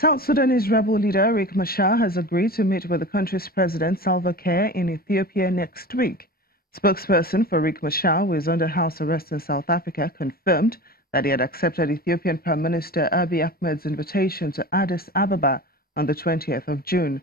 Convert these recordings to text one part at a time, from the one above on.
South Sudanese rebel leader Riek Machar has agreed to meet with the country's president Salva Kiir in Ethiopia next week. Spokesperson for Riek Machar, who is under house arrest in South Africa, confirmed that he had accepted Ethiopian Prime Minister Abiy Ahmed's invitation to Addis Ababa on the 20th of June.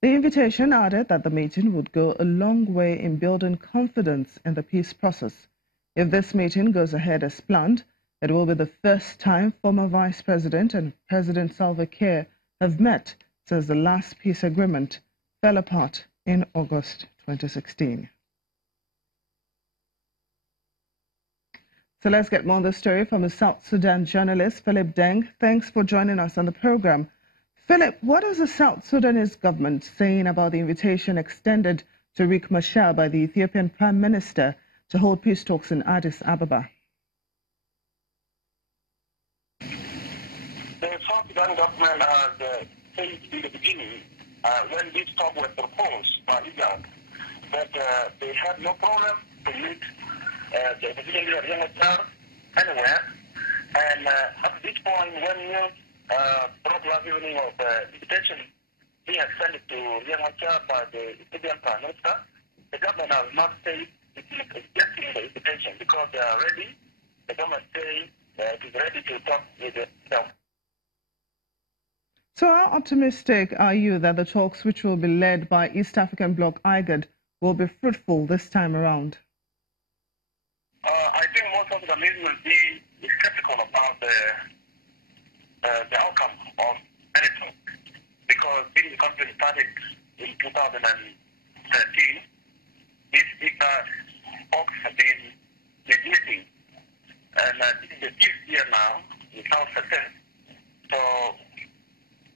The invitation added that the meeting would go a long way in building confidence in the peace process. If this meeting goes ahead as planned, it will be the first time former Vice President and President Salva Kiir have met since the last peace agreement fell apart in August 2016. So let's get more on the story from a South Sudan journalist, Philip Deng. Thanks for joining us on the program. Philip, what is the South Sudanese government saying about the invitation extended to Riek Machar by the Ethiopian Prime Minister to hold peace talks in Addis Ababa? The South Sudan government has said in the beginning, when this talk was proposed by IGAD, that they had no problem to meet the President Riek Machar anywhere. And at this point, when news broke last evening of invitation being extended to Riek Machar by the Ethiopian Prime Minister, the government has not said it is rejecting the invitation because they are ready. The government says it is ready to talk with them. So how optimistic are you that the talks, which will be led by East African Bloc IGAD, will be fruitful this time around? I think most of the media will be skeptical about the outcome of any talk, because since the conflict started in 2013, these talks have been neglecting, and this is the fifth year now without success. So,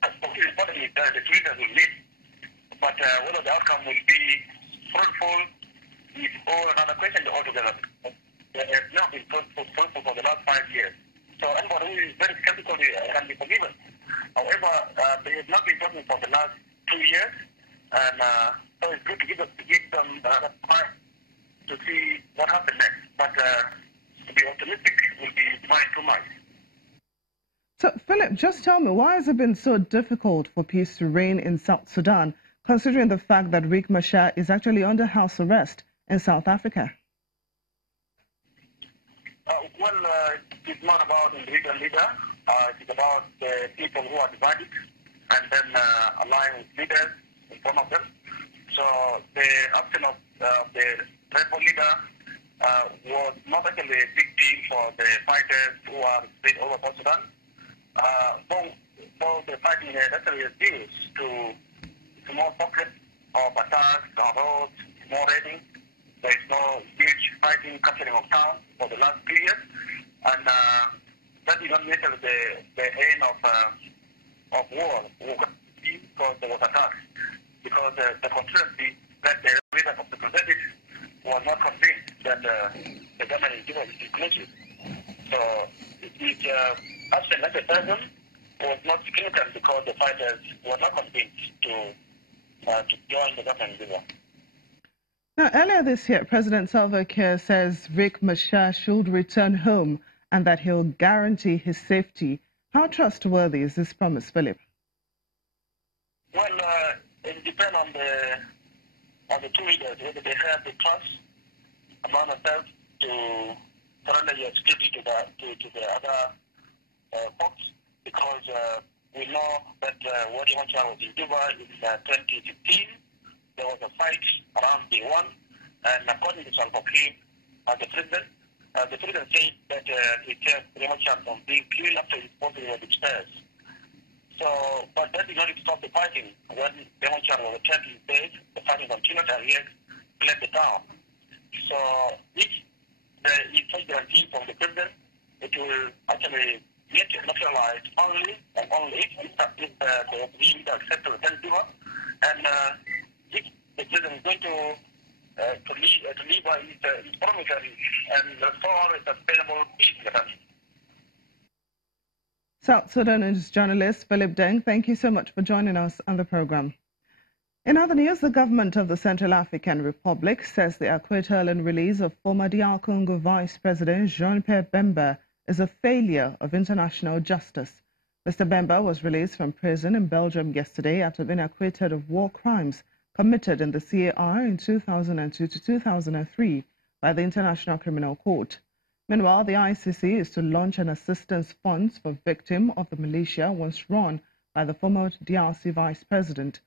it's important that the leaders will meet, but whether the outcome will be fruitful is another question altogether. They have not been fruitful for the last 5 years. So anybody who is very skeptical can be forgiven. However, they have not been talking for the last 2 years, and so it's good to give them another time to see what happens next. But to be optimistic will be trying too much. So, Philip, just tell me, why has it been so difficult for peace to reign in South Sudan, considering the fact that Riek Machar is actually under house arrest in South Africa? It's not about individual leader. It's about the people who are divided and then align with leaders in front of them. So the absence of the rebel leader was not actually a big deal for the fighters who are spread over South Sudan. Both the fighting had actually reduced to small pockets of attacks on roads, more raiding. There is no huge fighting, capturing of town for the last 3 years, and that is not necessarily the end of war because there was attacks. Because the constituency that the leader of the conservatives was not convinced that the government is inclusive. So it absent as a person was not significant because the fighters were not convinced to join the government either. Now, earlier this year, President Salva Kiir says Riek Machar should return home and that he'll guarantee his safety. How trustworthy is this promise, Philip? Well, it depends on the two leaders, whether they have the trust among themselves to surrender your security to the other folks, because we know that when Riek Machar was in Juba in 2016, there was a fight around day one, and according to Salva Kiir, the president said that he kept Riek Machar from being killed after his body was upstairs. So, but that did not stop the fighting. When Riek Machar was returned to his base, the fighting continued and he fled the town. So, if there is such guarantee from the president, it will actually get naturalized only and only if the opposition accepts to return Juba, and if the president is going to live by his promises and restore a sustainable peace in the country. South Sudanese journalist Philip Deng, thank you so much for joining us on the program. In other news, the government of the Central African Republic says the acquittal and release of former DR Congo Vice President Jean-Pierre Bemba is a failure of international justice. Mr. Bemba was released from prison in Belgium yesterday after being acquitted of war crimes committed in the CAR in 2002 to 2003 by the International Criminal Court. Meanwhile, the ICC is to launch an assistance fund for victims of the militia once run by the former DRC vice president.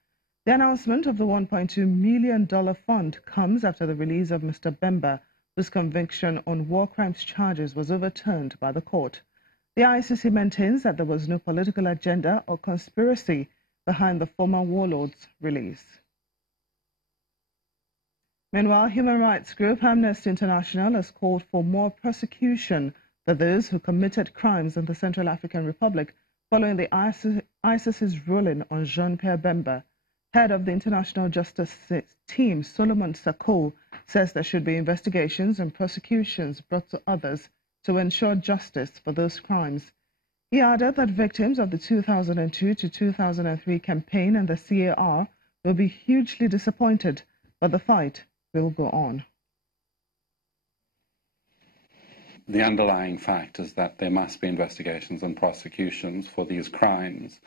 The announcement of the $1.2 million fund comes after the release of Mr. Bemba, whose conviction on war crimes charges was overturned by the court. The ICC maintains that there was no political agenda or conspiracy behind the former warlord's release. Meanwhile, human rights group Amnesty International has called for more prosecution for those who committed crimes in the Central African Republic following the ICC's ruling on Jean-Pierre Bemba. Head of the International Justice Team, Solomon Sako, says there should be investigations and prosecutions brought to others to ensure justice for those crimes. He added that victims of the 2002 to 2003 campaign and the CAR will be hugely disappointed, but the fight will go on. The underlying fact is that there must be investigations and prosecutions for these crimes.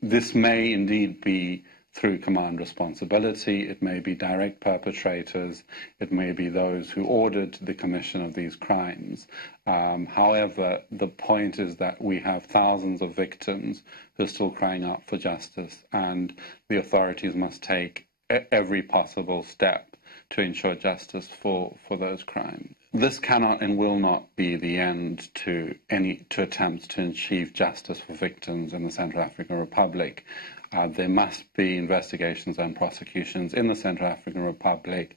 This may indeed be through command responsibility, it may be direct perpetrators, it may be those who ordered the commission of these crimes. However, the point is that we have thousands of victims who are still crying out for justice, and the authorities must take every possible step to ensure justice for those crimes. This cannot and will not be the end to attempts to achieve justice for victims in the Central African Republic. There must be investigations and prosecutions in the Central African Republic,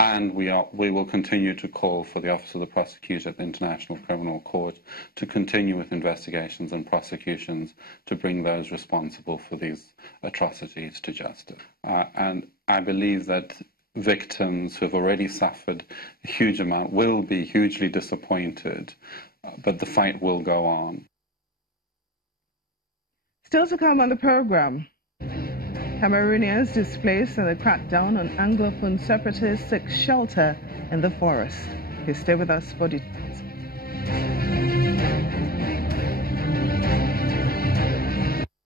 and we will continue to call for the Office of the Prosecutor at the International Criminal Court to continue with investigations and prosecutions to bring those responsible for these atrocities to justice. And I believe that victims who have already suffered a huge amount will be hugely disappointed, but the fight will go on. Still to come on the program, Cameroonians displaced in the crackdown on Anglophone separatists seek shelter in the forest. Please stay with us for details.